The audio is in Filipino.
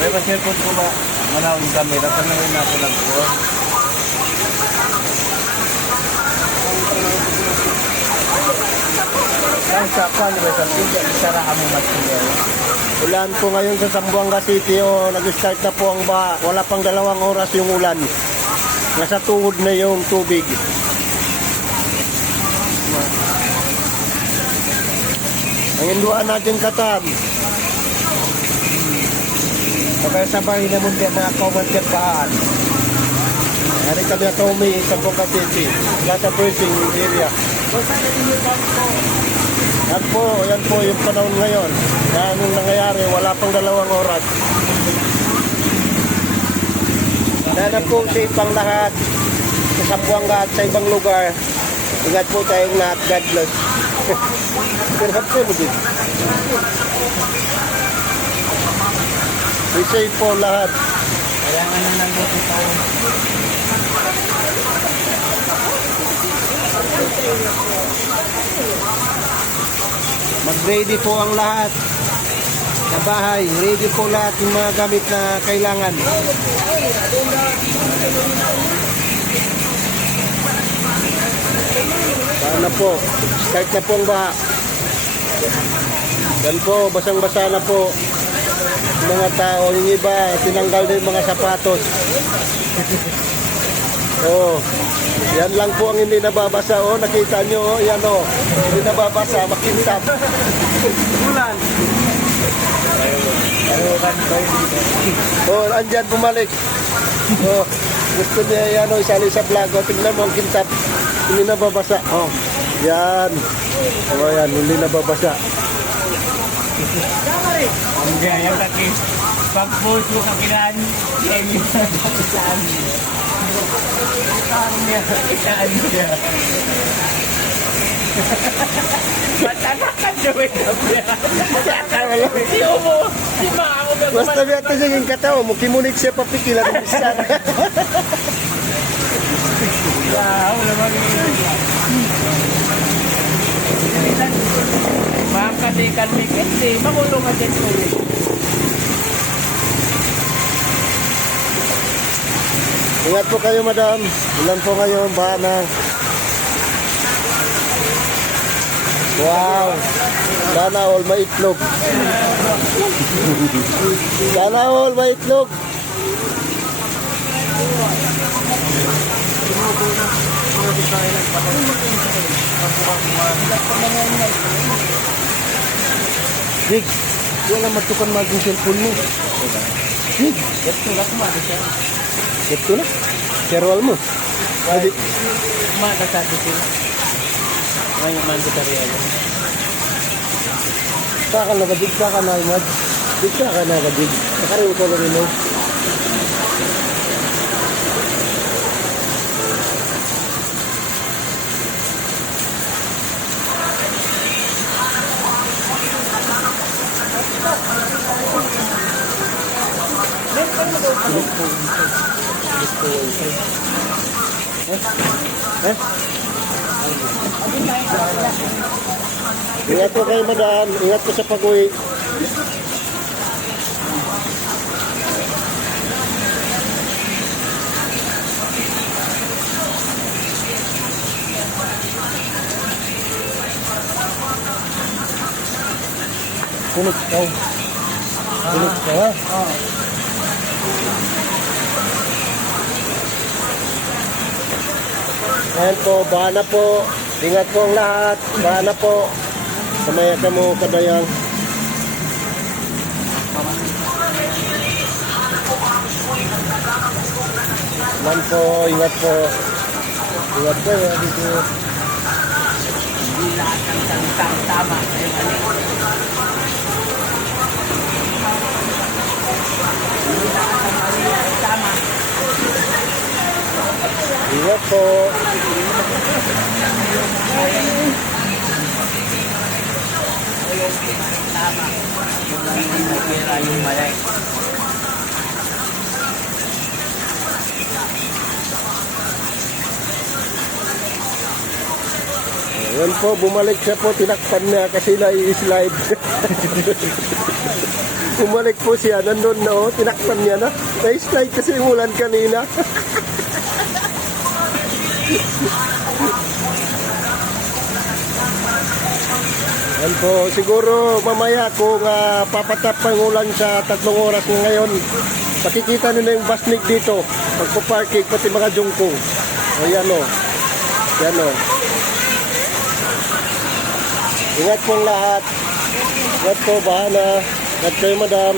May pa-cellphone ko ba? Manawang camera. Saan na rin ako nagpo? Ang sakwan, isara mo matinyo. Ulan po ngayon sa Zamboanga City. Nag-start na po ang baha. Wala pang 2 oras yung ulan. Nasa tuhod na yung tubig. Ang induan natin katam. Sabay-sabay na mo din mga comment yan paan. Hari kami at Tommy, Zamboanga City. Nasa pressing area. Yan po yung panahon ngayon. Kaya anong nangyayari, wala pang 2 oras. Sana po safe ang lahat sa Zamboanga at sa ibang lugar. Ingat po tayong lahat. God bless. Perhaps po din. Be safe po lahat. Kailangan na ng buti tayo. Mag-ready po ang lahat sa bahay. Ready po lahat yung mga gamit na kailangan. Sana po. Start na po ang baha. Yan po, basang-basa na po. Mga tao, yung iba, tinanggal din mga sapatos. Yan lang po ang hindi nababasa. Nakita nyo, yan hindi nababasa, makintab. Ulan. Andyan bumalik. Gusto niya yan, isali sa vlog. Tingnan mo ang kintab. Hindi nababasa. Yan. Yan, hindi nababasa. Ang gaya kasi pag-post mo kakilaan, yan yung saan niya. Saan niya. Matanakan gawin ka niya. Siyo mo. Si Mao. Basta biya ito siya yung katawa mo. Kimunit siya papikilan ng bisan. Wow, naman yun. Makakasikan mikit eh. Makulong ka dyan ko eh. Ingat po kayo, madam. Ilan po ngayon, baha na. Wow. Sana all may itlog. Sana all may itlog. Dig, wala matukan maging cellphone mo. Dig, Ito lang kumada siya. ito na. Serwal mo. Adi. Kumada sa atin sila. Ngayon man kita rin. Saka na kadig, saka na imad. Dig saka na kadig. Nakarin ko lang ino. Ingat po kayo, madam. Ingat po sa pag-uwi. Punot ka. Punot ka, ha? Ayan po, baha na po. Ingat po ang lahat. Baha na po. Kamaya ka mo, kadayang. Ayan po, ingat po. Ingat po, dito. Hindi lahat ng salitang tama. Hindi lahat ng mali tama. Ingat po. Tama. Yung nagkira yung malay. Ayan po, bumalik siya po. Tinakpan niya kasi na i-slide. Bumalik po siya, nandun na oh, tinakpan niya na. Na-slide kasi yung ulan kanina. Yan po, siguro mamaya kung papatap ang ulan sa 3 oras ngayon, makikita nyo yung basnig dito, pagpaparking, pati mga jungkong. Ayan o, yan o. Ingat pong lahat. Ingat po, bahala. Ingat kayo, madam.